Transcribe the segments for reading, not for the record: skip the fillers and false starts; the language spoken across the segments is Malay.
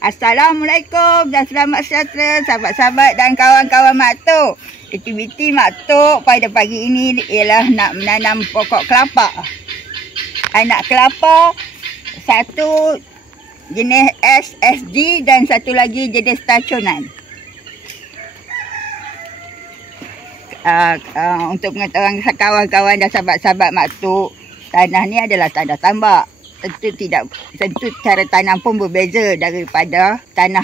Assalamualaikum dan selamat sejahtera sahabat-sahabat dan kawan-kawan Mak Tok. Aktiviti Mak Tok pada pagi ini ialah nak menanam pokok kelapa. Anak kelapa, satu jenis SSG dan satu lagi jenis tacunan. Untuk pengetahuan kawan-kawan dan sahabat-sahabat Mak Tok, tanah ni adalah tanah tambak. Tentu cara tanam pun berbeza daripada tanah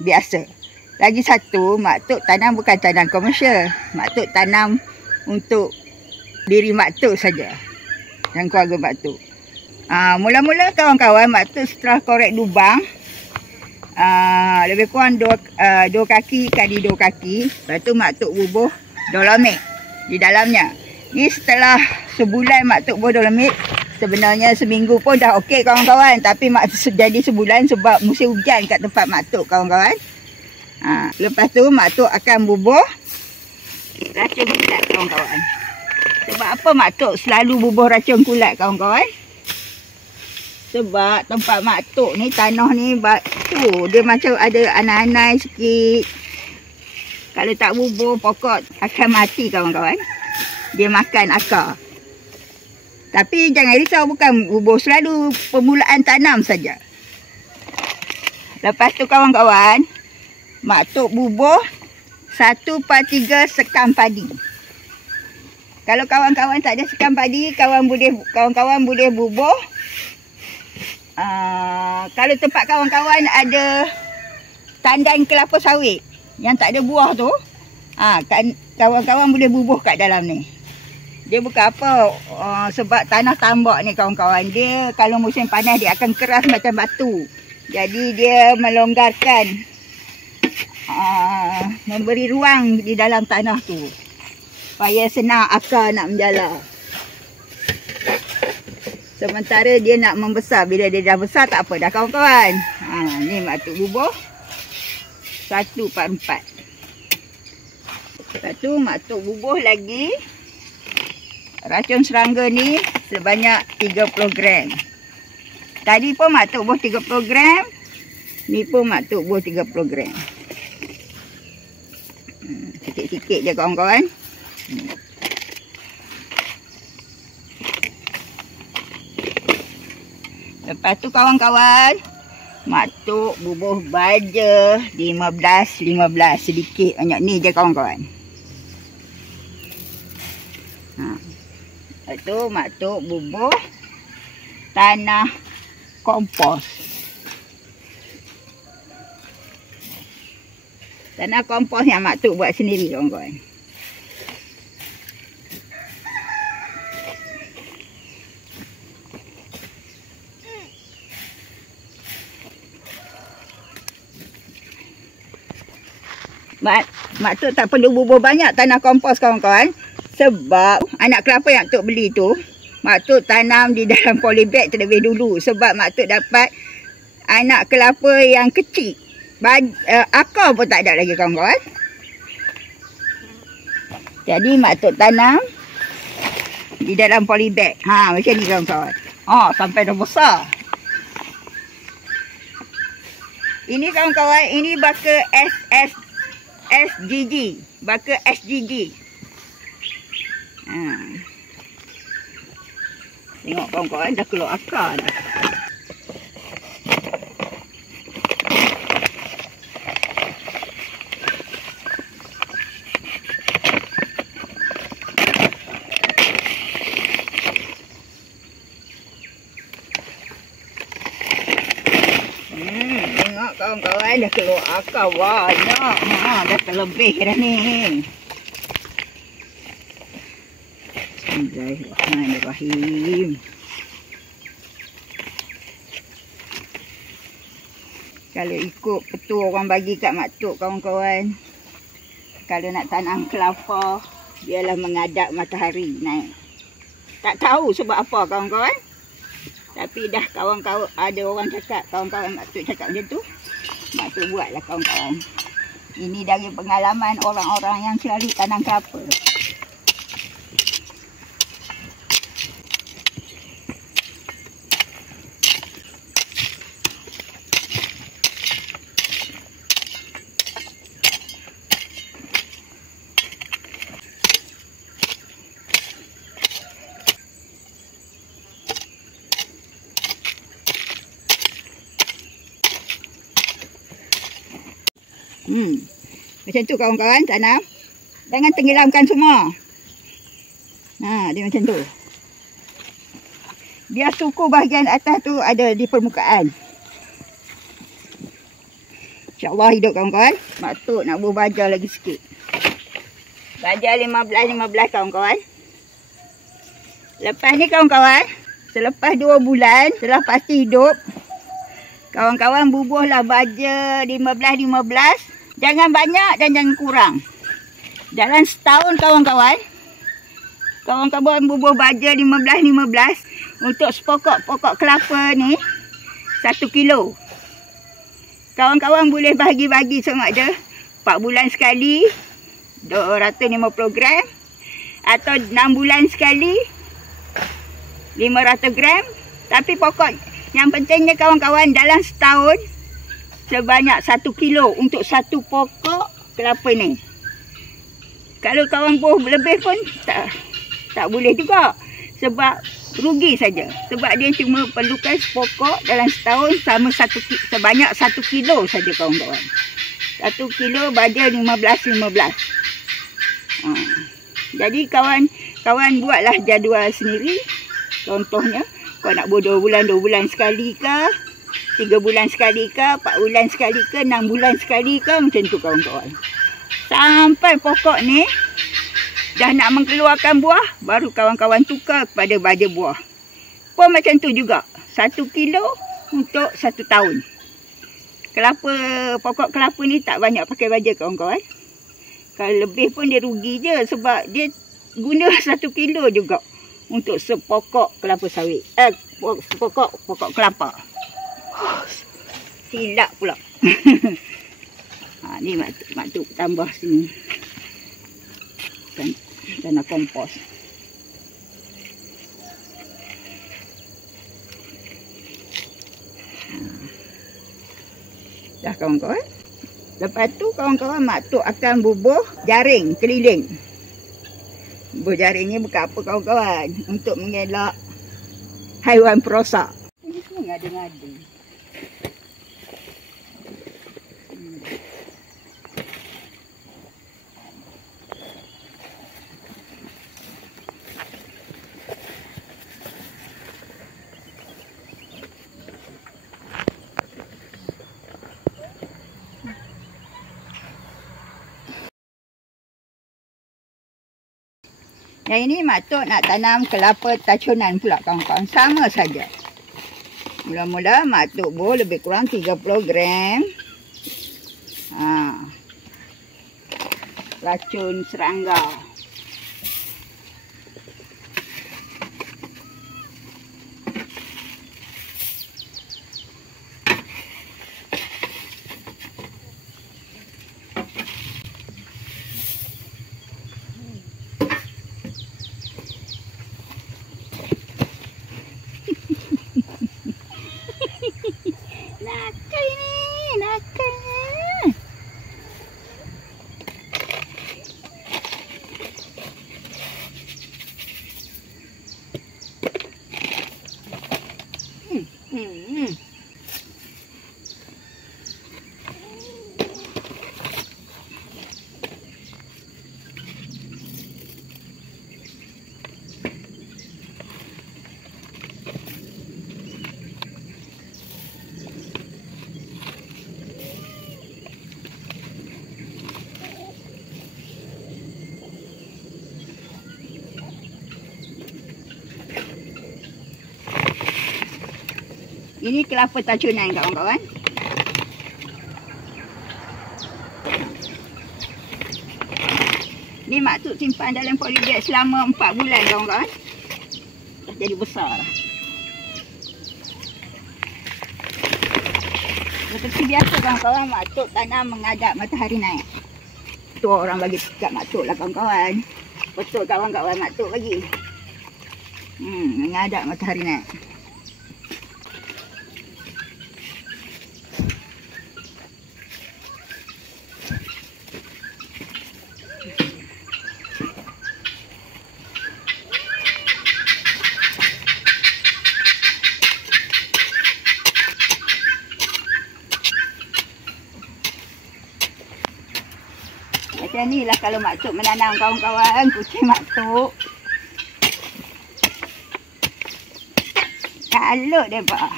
biasa. Lagi satu, Mak Tok tanam bukan tanam komersial. Mak Tok tanam untuk diri Mak Tok saja dan keluarga Mak Tok. Mula-mula kawan-kawan, Mak Tok setelah korek lubang lebih kurang 2 kaki kali 2 kaki. Lepas tu Mak Tok bubuh dolomit di dalamnya. Ni setelah sebulan Mak Tok bubuh dolomit. Sebenarnya seminggu pun dah okey kawan-kawan. Tapi jadi sebulan sebab musim hujan kat tempat Mak Tok kawan-kawan. Lepas tu Mak Tok akan bubuh racun kulat kawan-kawan. Sebab apa Mak Tok selalu bubuh racun kulat kawan-kawan? Sebab tempat Mak Tok ni, tanah ni dia macam ada anai-anai sikit. Kalau tak bubuh, pokok akan mati kawan-kawan. Dia makan akar. Tapi jangan risau, bukan bubuh selalu, permulaan tanam saja. Lepas tu kawan-kawan, Mak Tok bubuh 1/3 sekam padi. Kalau kawan-kawan tak ada sekam padi, kawan-kawan boleh bubuh. Kalau tempat kawan-kawan ada tandan kelapa sawit yang tak ada buah tu, kawan-kawan boleh bubuh kat dalam ni. Dia bukan apa, sebab tanah tambak ni kawan-kawan, dia kalau musim panas dia akan keras macam batu. Jadi dia melonggarkan, memberi ruang di dalam tanah tu supaya senang akar nak menjala. Sementara dia nak membesar, bila dia dah besar tak apa dah kawan-kawan. Ni Mak Tok bubuh 1/4. Lepas tu Mak Tok bubuh lagi racun serangga ni sebanyak 30 gram. Tadi pun Mak Tok bubuh 30 gram. Ni pun Mak Tok bubuh 30 gram. Sikit-sikit je kawan-kawan. Lepas tu kawan-kawan, Mak Tok bubuh baja 15 sedikit banyak ni je kawan-kawan. Lepas tu Mak Tok bubuh tanah kompos. Tanah kompos yang Mak Tok buat sendiri kawan-kawan. Mak Tok tak perlu bubuh banyak tanah kompos kawan-kawan. Sebab anak kelapa yang Tok beli tu, Mak Tok tanam di dalam polybag terlebih dulu. Sebab Mak Tok dapat anak kelapa yang kecil. Akar pun tak ada lagi kawan-kawan. Jadi Mak Tok tanam di dalam polybag. Macam ni kawan-kawan. Sampai dah besar. Ini kawan-kawan, ini baka SGG. Baka SGG. Tengok kawan-kawan dah keluar akar dah. Tengok kawan-kawan dah keluar akar banyak. Dah terlebih dah ni. Bismillahirrahmanirrahim. Kalau ikut petua orang bagi kat Mak Tok kawan-kawan, kalau nak tanam kelapa, biarlah menghadap matahari naik. Tak tahu sebab apa kawan-kawan. Tapi dah kawan-kawan, ada orang cakap, kawan-kawan Mak Tok cakap macam tu, Mak Tok buatlah kawan-kawan. Ini dari pengalaman orang-orang yang selalu tanam kelapa. Macam tu kawan-kawan tanam. Jangan tenggelamkan semua. Dia macam tu. Biar suku bahagian atas tu ada di permukaan. InsyaAllah hidup kawan-kawan. Mak Tok nak buah baja lagi sikit. Baja 15 kawan-kawan. Lepas ni kawan-kawan, selepas 2 bulan, setelah pasti hidup, kawan-kawan bubuhlah baja 15. Jangan banyak dan jangan kurang. Dalam setahun kawan-kawan, kawan-kawan bubuh baja 15. Untuk sepokok-pokok kelapa ni 1 kilo. Kawan-kawan boleh bagi-bagi sama ada 4 bulan sekali 250 gram atau 6 bulan sekali 500 gram. Tapi pokok yang pentingnya kawan-kawan dalam setahun sebanyak 1 kilo untuk satu pokok kelapa ni. Kalau kawan buah lebih pun tak boleh juga. Sebab rugi saja. Sebab dia cuma perlukan sepokok dalam setahun sebanyak 1 kilo saja kawan-kawan. 1 kilo baja 15. Jadi kawan-kawan buatlah jadual sendiri. Contohnya, kau nak buat 2 bulan sekali ke, 3 bulan sekali ke, 4 bulan sekali ke, 6 bulan sekali ke, macam tu kawan-kawan. Sampai pokok ni dah nak mengeluarkan buah, baru kawan-kawan tukar kepada baja buah. Pun macam tu juga. 1 kilo untuk 1 tahun. Pokok kelapa ni tak banyak pakai baja kawan-kawan. Kalau lebih pun dia rugi je sebab dia guna 1 kilo juga untuk sepokok kelapa sawit. Pokok kelapa. Silap pula. Ni mak tu tambah sini. Tanah kompos. Dah kawan-kawan. Lepas tu kawan-kawan mak tok akan bubuh jaring keliling. Bubuh jaring ni bukan apa kawan-kawan. Untuk mengelak haiwan perosak. Ini semua ngada-ngada. Yang ini mak tok nak tanam kelapa tacunan pula kawan-kawan. Sama saja. Mula-mula mak tok buah lebih kurang 30 gram. Racun serangga. Nakal ni, nakalnya. Ini kelapa tacunan kawan-kawan. Ni mak tok simpan dalam polybag selama 4 bulan kawan-kawan. Dah jadi besar. Seperti biasa kawan-kawan, mak tok tanam menghadap matahari naik. Tu orang bagi kat mak tok lah kawan-kawan. Betul kawan-kawan mak tok bagi. Menghadap matahari naik. Macam ni lah kalau Mak Tok menanam kawan-kawan, kucing Mak Tok. Kalut dia pak.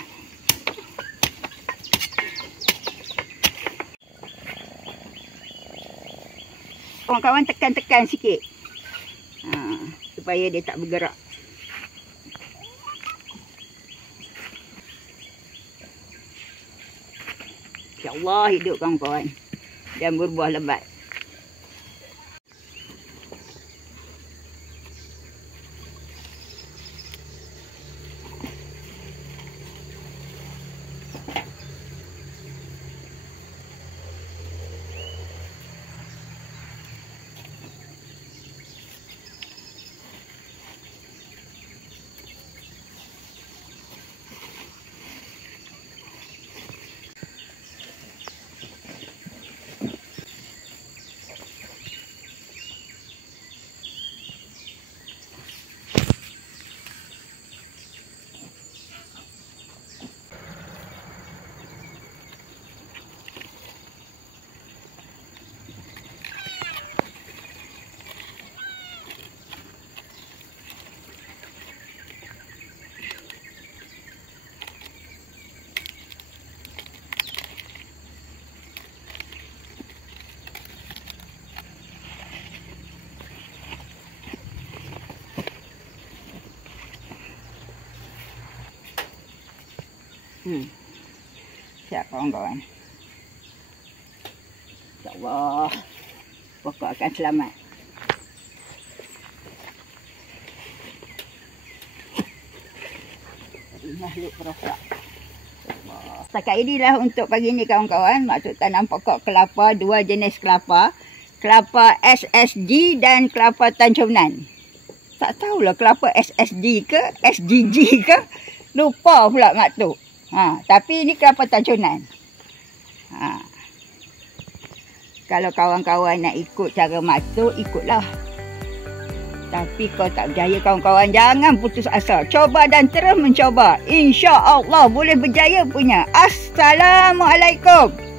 Kawan-kawan tekan-tekan sikit. Supaya dia tak bergerak. InsyaAllah hidup kawan-kawan. Dan berbuah lebat. Siap kawan-kawan. InsyaAllah pokok akan selamat. Makhluk perosak. Setakat inilah untuk pagi ni kawan-kawan. Mak Tok tanam pokok kelapa, 2 jenis kelapa. Kelapa SSG dan kelapa Tancunan. Tak tahulah kelapa SSG ke SGG ke. Lupa pula Mak Tok. Tapi ini kelapa Tancunan. Kalau kawan-kawan nak ikut cara Mak Tok, ikutlah. Tapi kalau tak berjaya kawan-kawan, jangan putus asa. Coba dan terus mencoba. InsyaAllah boleh berjaya punya. Assalamualaikum.